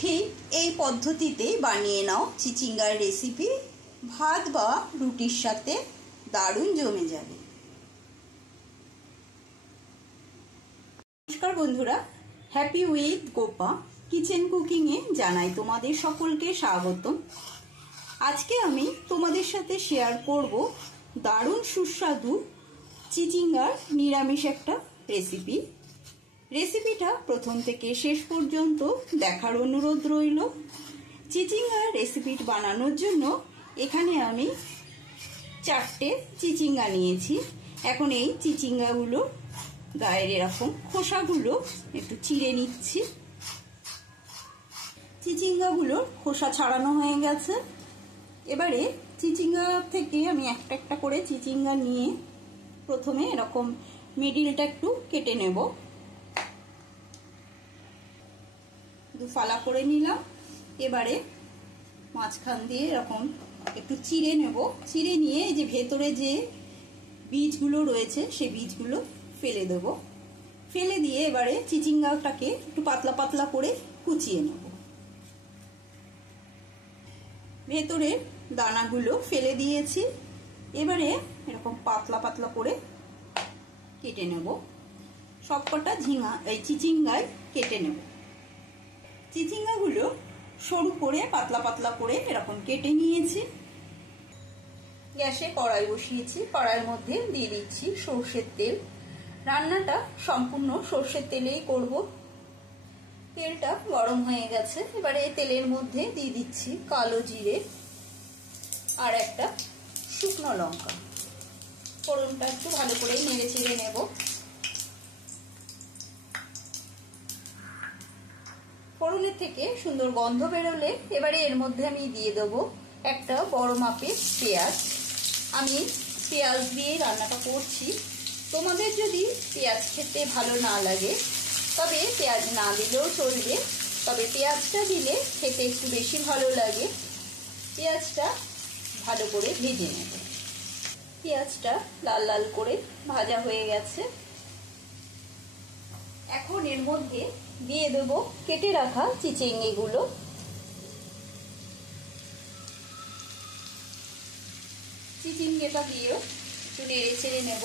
ঠিক এই পদ্ধতিতেই বানিয়ে নাও চিচিঙ্গার রেসিপি। ভাত বা রুটির সাথে দারুণ জমে যাবে। নমস্কার বন্ধুরা, হ্যাপি উইথ গোপা কিচেন কুকিংয়ে জানাই তোমাদের সকলকে স্বাগতম। আজকে আমি তোমাদের সাথে শেয়ার করব দারুণ সুস্বাদু চিচিঙ্গার নিরামিষ একটা রেসিপি। রেসিপিটা প্রথম থেকে শেষ পর্যন্ত দেখার অনুরোধ রইল। চিচিঙ্গার রেসিপি বানানোর জন্য এখানে আমি 4টে চিচিঙ্গা নিয়েছি। এখন এই চিচিঙ্গাগুলো গায়ের এরকম খোসাগুলো একটু চিড়ে নিচ্ছি। চিচিঙ্গাগুলোর খোসা ছাড়ানো হয়ে গেছে। এবারে চিচিঙ্গা থেকে আমি একটা একটা করে চিচিঙ্গা নিয়ে প্রথমে এরকম মিডিলটা একটু কেটে নেব। ফালা করে নিলাম। এবারে মাঝখান দিয়ে এরকম একটু চিড়ে নেব। চিড়ে নিয়ে এই যে ভেতরে যে বীজগুলো রয়েছে সেই বীজগুলো ফেলে দেব। ফেলে দিয়ে এবারে চিচিঙ্গাটাকে একটু পাতলা পাতলা করে কুচিয়ে নেব। ভেতরে দানাগুলো ফেলে দিয়েছি। এবারে এরকম পাতলা পাতলা করে কেটে নেব। সবকটা এই চিচিঙ্গায় কেটে নেব। চিচিঙ্গাগুলো সরু করে পাতলা পাতলা করে এরকম কেটে নিয়েছি। গ্যাসে কড়াই বসিয়েছি। কড়াইয়ের মধ্যে দিয়ে দিচ্ছি সর্ষের তেল। রান্নাটা সম্পূর্ণ সর্ষের তেলেই করব। তেলটা গরম হয়ে গেছে। এবারে এই তেলের মধ্যে দিয়ে দিচ্ছি কালো জিরে আর একটা শুকনো লঙ্কা। ফোড়নটা একটু ভালো করে নেড়ে চেড়ে নেব। ফোড়নের থেকে সুন্দর গন্ধ বেরোলে এবারে এর মধ্যে আমি দিয়ে দেবো একটা বড় মাপের পেঁয়াজ। আমি পেঁয়াজ দিয়ে রান্নাটা করছি। তোমাদের যদি পেঁয়াজ খেতে ভালো না লাগে তবে পেঁয়াজ না দিলেও চলবে, তবে পেঁয়াজটা দিলে খেতে একটু বেশি ভালো লাগে। পেঁয়াজটা ভালো করে ভেজে নেব। পেঁয়াজটা লাল লাল করে ভাজা হয়ে গেছে। এখন এর মধ্যে দিয়ে দেবো কেটে রাখা চিচিঙ্গাগুলো। চিচিঙ্গাটা দিয়েও একটু নেড়ে চেড়ে নেব।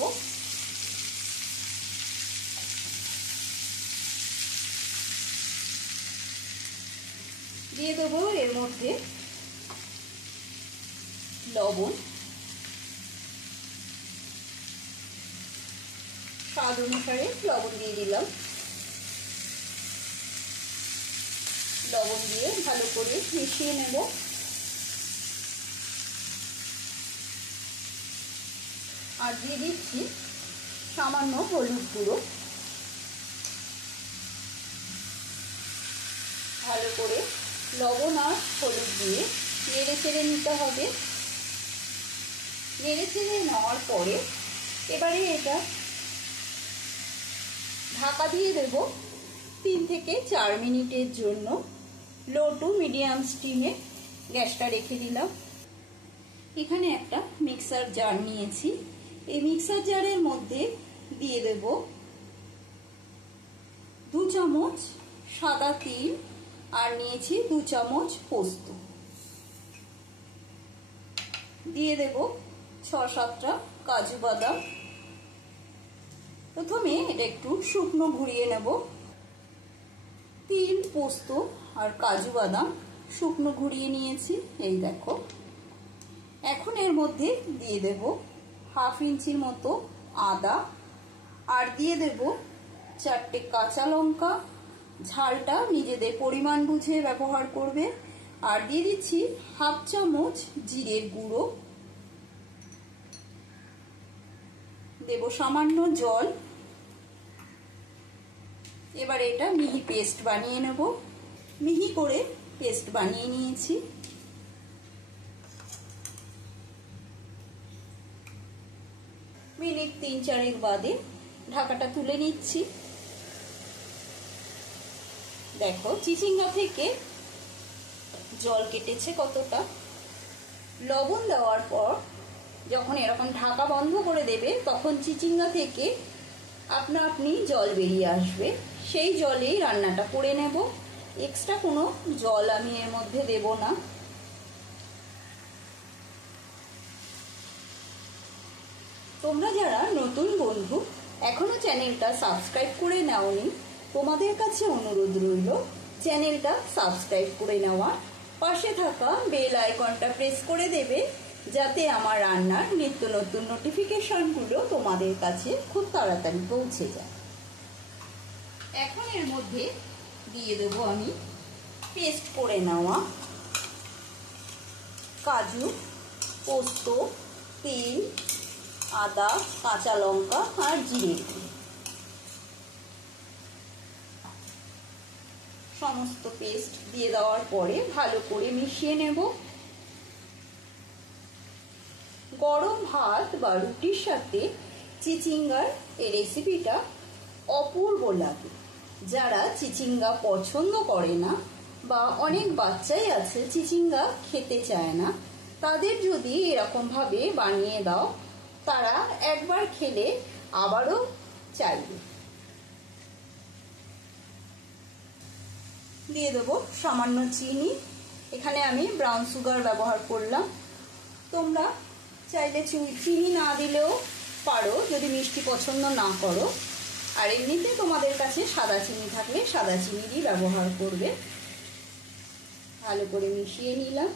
দিয়ে দেবো এর মধ্যে লবণ, স্বাদ অনুসারে লবণ দিয়ে দিলাম। লবণ দিয়ে ভালো করে মিশিয়ে নেব। আর দিয়ে দিচ্ছি সামান্য হলুদ গুঁড়ো। ভালো করে লবণ আর হলুদ দিয়ে নেড়ে চেড়ে নিতে হবে। নেড়ে চেড়ে নেওয়ার পরে এবারে এটা ঢাকা দিয়ে দেব 3 থেকে 4 মিনিটের জন্য। লো টু মিডিয়াম স্টিমে গ্যাসটা রেখে দিলাম। এখানে একটা মিক্সার জার নিয়েছি। এই মিক্সার জারের মধ্যে দিয়ে দেব 2 চামচ সাদা তিল আর নিয়েছি 2 চামচ পোস্ত। দিয়ে দেব 6-7টা কাজু বাদাম। প্রথমে এটা একটু শুকনো ঘুরিয়ে নেব। তিল, পোস্ত আর কাজু বাদাম শুকনো ঘুরিয়ে নিয়েছি, এই দেখো। এখন এর মধ্যে দিয়ে দেব 1/2 ইঞ্চির মতো আদা আর দিয়ে দেব 4টে কাঁচা লঙ্কা। ঝালটা নিজেদের পরিমাণ বুঝে ব্যবহার করবে। আর দিয়ে দিচ্ছি 1/2 চামচ জিরের গুঁড়ো। দেব সামান্য জল। এবার এটা মিহি পেস্ট বানিয়ে নেব। মিহি করে পেস্ট বানিয়ে নিয়েছি। মিনিট 3-4 বাদে ঢাকাটা তুলে নিচ্ছি। দেখো চিচিঙ্গা থেকে জল কেটেছে কতটা। লবণ দেওয়ার পর যখন এরকম ঢাকা বন্ধ করে দেবে তখন চিচিঙ্গা থেকে আপনা আপনি জল বেরিয়ে আসবে। সেই জলেই রান্নাটা করে নেব। এক্সট্রা কোনো জল আমি এর মধ্যে দেব না। তোমরা যারা নতুন বন্ধু এখনো চ্যানেলটা সাবস্ক্রাইব করে নাওনি, তোমাদের কাছে অনুরোধ রইল চ্যানেলটা সাবস্ক্রাইব করে নেওয়া, পাশে থাকা বেল আইকনটা প্রেস করে দেবে যাতে আমার রান্নার নিত্য নতুন নোটিফিকেশনগুলো তোমাদের কাছে খুব তাড়াতাড়ি পৌঁছে যায়। এখন এর মধ্যে দিয়ে দেবো আমি পেস্ট করে নেওয়া কাজু, পোস্ত, তিল, আদা, কাঁচা লঙ্কা আর জিরে। সমস্ত পেস্ট দিয়ে দেওয়ার পরে ভালো করে মিশিয়ে নেব। গরম ভাত বা রুটির সাথে চিচিঙ্গার এই রেসিপিটা অপূর্ব লাগে। যারা চিচিঙ্গা পছন্দ করে না বা অনেক বাচ্চাই আছে চিচিঙ্গা খেতে চায় না, তাদের যদি এরকমভাবে বানিয়ে দাও তারা একবার খেলে আবারও চাইবে। দিয়ে দেবো সামান্য চিনি, এখানে আমি ব্রাউন সুগার ব্যবহার করলাম। তোমরা চাইলে চিনি না দিলেও পারো যদি মিষ্টি পছন্দ না করো, আর এমনিতে তোমাদের কাছে সাদা চিনি থাকলে সাদা চিনিরই ব্যবহার করবে। ভালো করে মিশিয়ে নিলাম।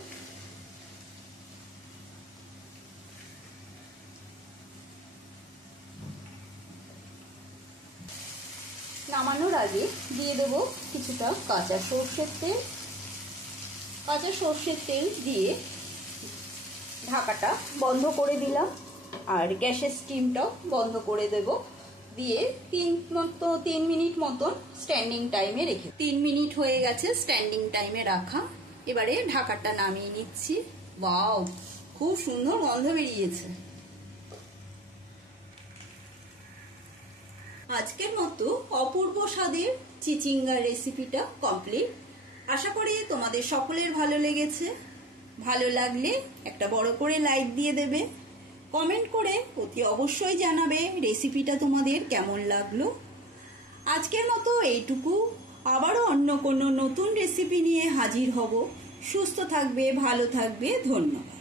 নামানোর আগে দিয়ে দেবো কিছুটা কাঁচা সর্ষের তেল। কাঁচা সর্ষের তেল দিয়ে ঢাকাটা বন্ধ করে দিলাম আর গ্যাসের স্টিমটাও বন্ধ করে দেব। দিয়ে 3 মিনিট মতন স্ট্যান্ডিং টাইমে রেখে, 3 মিনিট হয়ে গেছে স্ট্যান্ডিং টাইমে রাখা। এবারে ঢাকাটা নামিয়ে নিচ্ছি। ওয়াও, খুব সুন্দর গন্ধ বেরিয়েছে। আজকের মতো অপূর্ব স্বাদের চিচিঙ্গার রেসিপিটা কমপ্লিট। আশা করি তোমাদের সকলের ভালো লেগেছে। ভালো লাগলে একটা বড় করে লাইক দিয়ে দেবে, কমেন্ট করে অতি অবশ্যই জানাবে রেসিপিটা তোমাদের কেমন লাগলো। আজকের মতো এইটুকু, আবারও অন্য কোনো নতুন রেসিপি নিয়ে হাজির হব। সুস্থ থাকবে, ভালো থাকবে, ধন্যবাদ।